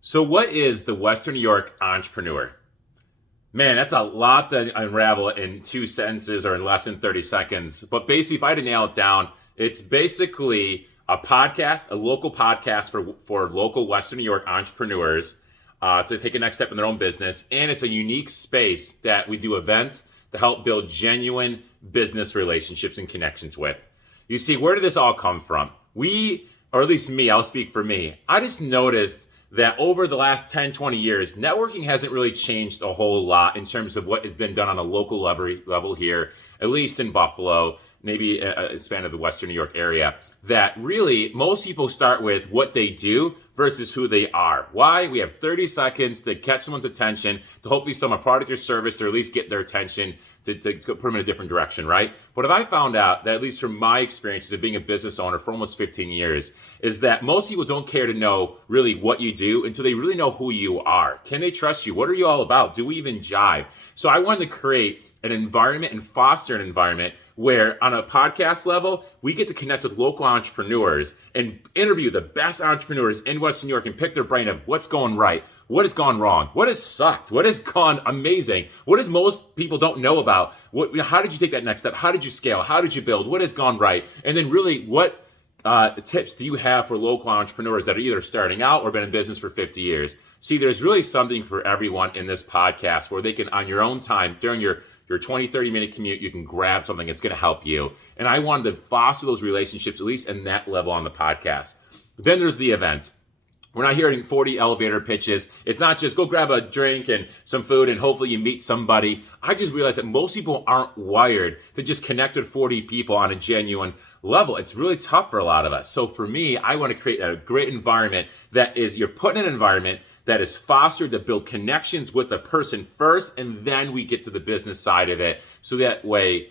So, what is the Western New York entrepreneur? Man, that's a lot to unravel in two sentences or in less than 30 seconds. But basically, if I had to nail it down, it's basically a podcast, a local podcast for local Western New York entrepreneurs to take a next step in their own business. And it's a unique space that we do events to help build genuine business relationships and connections with. You see, where did this all come from? Or at least me, I'll speak for me. I just noticed that over the last 10, 20 years, networking hasn't really changed a whole lot in terms of what has been done on a local level here, at least in Buffalo, maybe a span of the Western New York area, that really most people start with what they do versus who they are. Why? We have 30 seconds to catch someone's attention, to hopefully sell a product or service, or at least get their attention to put them in a different direction, right? But if I found out that, at least from my experiences of being a business owner for almost 15 years, is that most people don't care to know really what you do until they really know who you are. Can they trust you? What are you all about? Do we even jive? So I wanted to create an environment and foster an environment where on a podcast level, we get to connect with local entrepreneurs and interview the best entrepreneurs in Western New York and pick their brain of what's going right, what has gone wrong, what has sucked, what has gone amazing, what is most people don't know about, how did you take that next step, how did you scale, how did you build, what has gone right, and then really what tips do you have for local entrepreneurs that are either starting out or been in business for 50 years? See, there's really something for everyone in this podcast where they can, on your own time, during your 20, 30-minute commute, you can grab something that's going to help you. And I wanted to foster those relationships, at least in that level on the podcast. Then there's the events. We're not hearing 40 elevator pitches. It's not just go grab a drink and some food and hopefully you meet somebody. I just realized that most people aren't wired to just connect with 40 people on a genuine level. It's really tough for a lot of us. So for me, I want to create a great environment that is, you're putting an environment that is fostered to build connections with the person first, and then we get to the business side of it. So that way,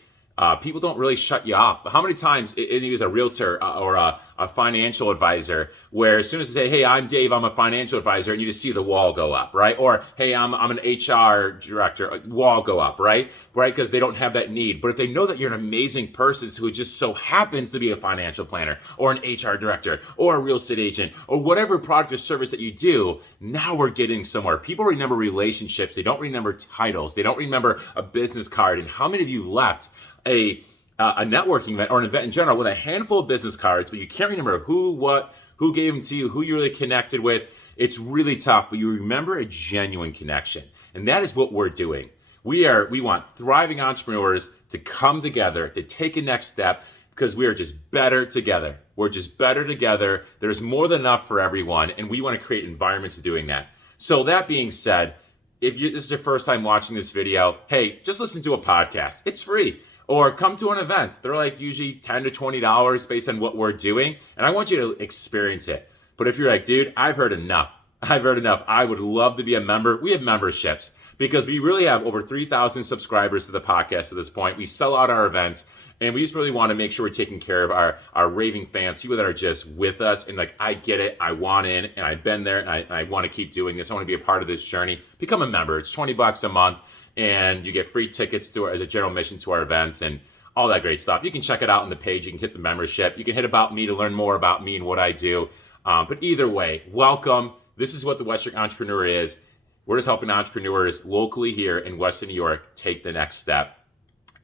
people don't really shut you off. How many times, and he was a realtor or a financial advisor, where as soon as they say, hey, I'm Dave, I'm a financial advisor, and you just see the wall go up, right? Or, hey, I'm an HR director, wall go up, right? Because they don't have that need. But if they know that you're an amazing person who just so happens to be a financial planner or an HR director or a real estate agent or whatever product or service that you do, now we're getting somewhere. People remember relationships. They don't remember titles. They don't remember a business card. And how many of you left a networking event or an event in general with a handful of business cards, but you can't remember who gave them to you, who you really connected with? It's really tough, but you remember a genuine connection. And that is what we're doing. We want thriving entrepreneurs to come together, to take a next step, because we are just better together. We're just better together. There's more than enough for everyone, and we want to create environments of doing that. So that being said, if this is your first time watching this video, hey, just listen to a podcast. It's free. Or come to an event. They're like usually $10 to $20 based on what we're doing. And I want you to experience it. But if you're like, dude, I've heard enough. I would love to be a member. We have memberships because we really have over 3,000 subscribers to the podcast at this point. We sell out our events, and we just really want to make sure we're taking care of our raving fans, people that are just with us and like, I get it, I want in, and I've been there, and I want to keep doing this. I want to be a part of this journey. Become a member. It's $20 a month, and you get free tickets as a general admission to our events and all that great stuff. You can check it out on the page. You can hit the membership. You can hit About Me to learn more about me and what I do. But either way, welcome. This is what the Western Entrepreneur is. We're just helping entrepreneurs locally here in Western New York take the next step.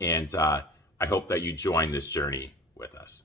And I hope that you join this journey with us.